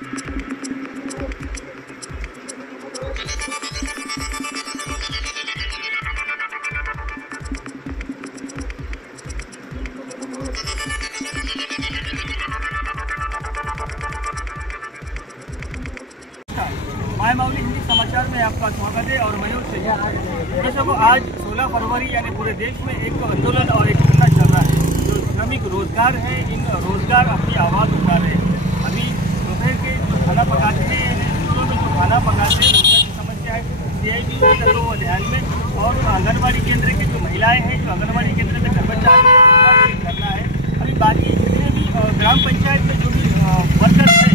मायमावली हिंदी समाचार में आपका स्वागत है और मयूर से दर्शकों, आज 16 फरवरी यानी पूरे देश में एक आंदोलन और एक धरना चल रहा है। जो श्रमिक रोजगार है, इन रोजगार अपनी आवाज़ उठा रहे हैं। अभी दोपहर के जो खाना पकाते हैं, स्कूलों में जो खाना पकाते हैं उसका जो समस्या है CIB को ध्यान में, और आंगनबाड़ी केंद्र की जो महिलाएँ हैं, जो आंगनबाड़ी केंद्र में कर्मचारी हैं, उनका भी करना है। अभी बाकी जितने भी ग्राम पंचायत में जो भी वर्कर्स हैं,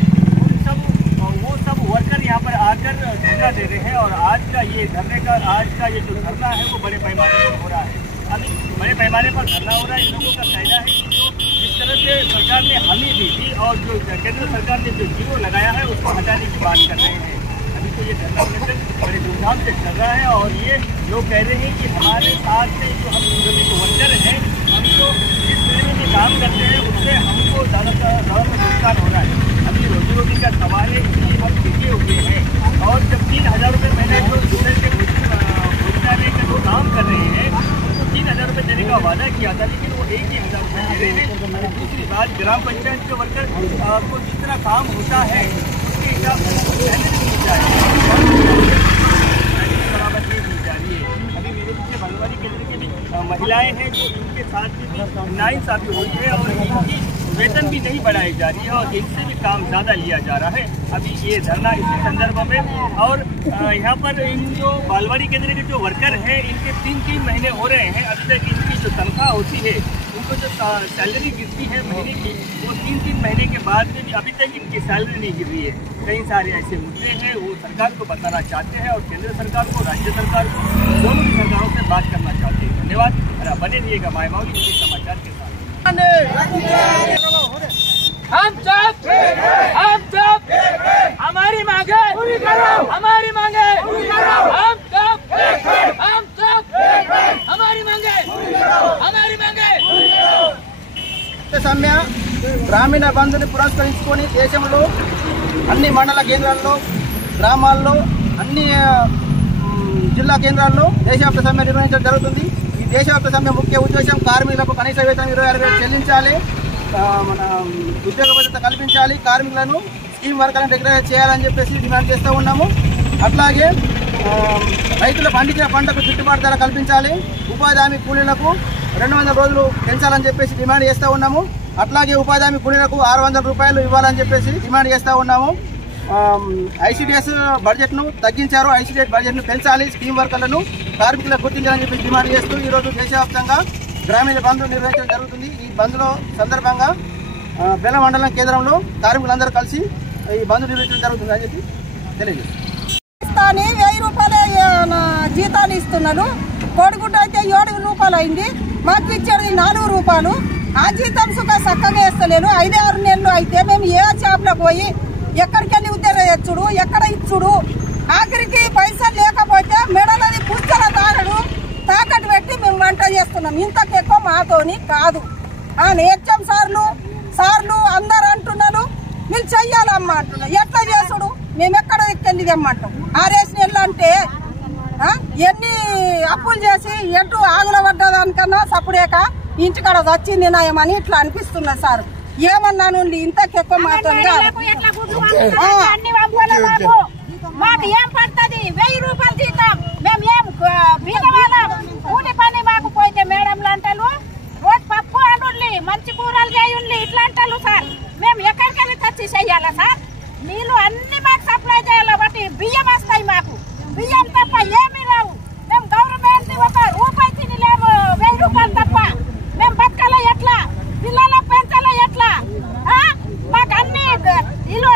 वो सब वर्कर यहाँ पर आकर धरना दे रहे हैं। और आज का ये जो धरना है वो बड़े पैमाने पर हो रहा है। अभी बड़े पैमाने पर धरना हो रहा है। इन लोगों का कहना है कि जो जिस तरह से सरकार ने हमी दी थी और जो केंद्र सरकार ने जो जीरो लगाया है उसको हटाने की बात कर रहे हैं। अभी तो ये धरना प्रदर्शन बड़े धूमधाम से चल रहा है और ये लोग कह रहे हैं कि हमारे साथ में जो हम वर्कर हैं, हम तो जिस तरह में काम करते हैं उससे हमको ज़्यादा नुकसान हो रहा है। अभी रोजी रोटी का सवाल है, इसलिए हम टिके हुए हैं। और जब 3000 रुपये महीने जो दूसरे के भोजनालय का जो काम कर रहे हैं तो 3000 रुपये देने का वादा किया था, लेकिन वो 1000 रुपये दे रहे हैं। दूसरी बात, ग्राम पंचायत के वर्कर को जितना काम होता है उसके हिसाब से बराबर नहीं दी जा रही है। अभी मेरे पीछे आंगनबाड़ी केंद्र की भी महिलाएँ हैं जो इनके साथ भी नाइंसाफ़ी हुई है और इनकी वेतन भी नहीं बढ़ाई जा रही है और इनसे भी काम ज़्यादा लिया जा रहा है। अभी ये धरना इसी संदर्भ में, और यहाँ पर इन जो बालवाड़ी केंद्र के जो वर्कर हैं इनके 3 महीने हो रहे हैं। अभी तक इनकी जो तनख्वाह होती है, उनको जो सैलरी गिरती है महीने की, वो 3 महीने के बाद में भी अभी तक इनकी सैलरी नहीं गिर रही है। कई सारे ऐसे मुद्दे हैं, वो सरकार को बताना चाहते हैं और केंद्र सरकार को, राज्य सरकार को, दोनों ही सरकारों से बात करना चाहते हैं। धन्यवाद। बने रहिएगा मायमावली हिंदी समाचार के साथ। हम सब हमारी मांगे पूरी करो, हमारी मांगे पूरी करो। हम सब हमारी मांगे पूरी करो, हमारी मांगे पूरी करो। సమ్మె గ్రామీణ బంధుని పురస్కరించుకొని దేశంలో అన్ని మండల కేంద్రాల్లో, గ్రామాల్లో, అన్ని జిల్లా కేంద్రాల్లో దేశవ్యాప్త సమ్మె నిర్వహించడం జరుగుతుంది। ఈ దేశవ్యాప్త సమ్మె ముఖ్య ఉద్దేశం కార్మికులకు కనీస వేతనం 26,000 చెల్లించాలి, మన ఉద్యోగ భద్రత కల్పించాలి, కార్మికులను స్కీమ్ వర్కర్లను రెగ్యులర్ చేయాలని చెప్పేసి డిమాండ్ చేస్తూ ఉన్నాము। అట్లాగే రైతులు పండించిన పంటకు గిట్టుబాటు ధర కల్పించాలి, ఉపాధి హామీ కూలీలకు 200 రోజులు పెంచాలని చెప్పేసి డిమాండ్ చేస్తూ ఉన్నాము। అట్లాగే ఉపాధి హామీ కూలీలకు 600 రూపాయలు ఇవ్వాలని చెప్పేసి డిమాండ్ చేస్తూ ఉన్నాము। ICDS బడ్జెట్ను తగ్గించారు, ICDS బడ్జెట్ను పెంచాలి, స్కీమ్ వర్కర్లను కార్మికులకు గుర్తించాలని చెప్పి డిమాండ్ చేస్తూ ఈరోజు దేశవ్యాప్తంగా గ్రామీణ బంద్ నిర్వహించడం జరుగుతుంది। ఈ బంద్లో సందర్భంగా బెల్ల మండలం కేంద్రంలో కార్మికులందరూ కలిసి ఈ బంద్ నిర్వహించడం జరుగుతుంది అని చెప్పి తెలియజేస్తారు। 1000 రూపాయలు జీతాలు ఇస్తున్నారు, కోడిగుడ్డ అయితే 7 రూపాయలు అయింది, మాకు ఇచ్చేది 4 రూపాయలు। ఆ జీతం సుఖ చక్కగా వేస్తలేను। 5-6 నెలలు అయితే మేము ఏ షాప్లో పోయి ఎక్కడికి వెళ్ళి ఉద్యోగం ఇచ్చుడు, ఎక్కడ ఇచ్చుడు, ఆఖరికి పైసలు లేకపోతే మెడలది పుస్తల తాకట్టు పెట్టి మేము వంట చేస్తున్నాం। ఇంతకు ఎక్కువ మాతోని కాదు। హెచ్ఎం సార్లు అందరు అంటున్నారు మీరు చెయ్యాలమ్మా అంటున్నారు, ఎట్లా చేసుడు, మేము ఎక్కడ వెళ్ళి తెమ్మంటాం। 6 నెలలు అంటే ఎన్ని అప్పులు చేసి ఎటు ఆగుల పడ్డదానికన్నా సప్పుడేక ఇంటికాడ వచ్చింది నాయమని ఇట్లా అనిపిస్తున్నది సార్। ఏమన్నా నుండి ఇంతకు ఎక్కువ మాత్రం మాకు ఏం పడుతుంది, 1000 రూపాయలు జీతం, మేము ఏం బీదవాళ్ళం, కూలి పని మాకు పోతే మేడంలు అంటారు రోజు పప్పు అండుండి మంచి కూరలు చేయండి ఇట్లా అంటారు సార్। మేము ఎక్కడికెళ్ళి తెచ్చి చెయ్యాలా సార్? నీళ్ళు అన్ని మాకు సప్లై చేయాలి, బట్టి బియ్యం వస్తాయి, మాకు బియ్యం తప్ప ఏమీ రావు। మేము గవర్నమెంట్ 1 రూపాయి తినలేము, 1000 రూపాయలు తప్ప మేము బతకాల ఎట్లా, పిల్లల పెంచాల ఎట్లా? మాకు అన్ని ఇల్లు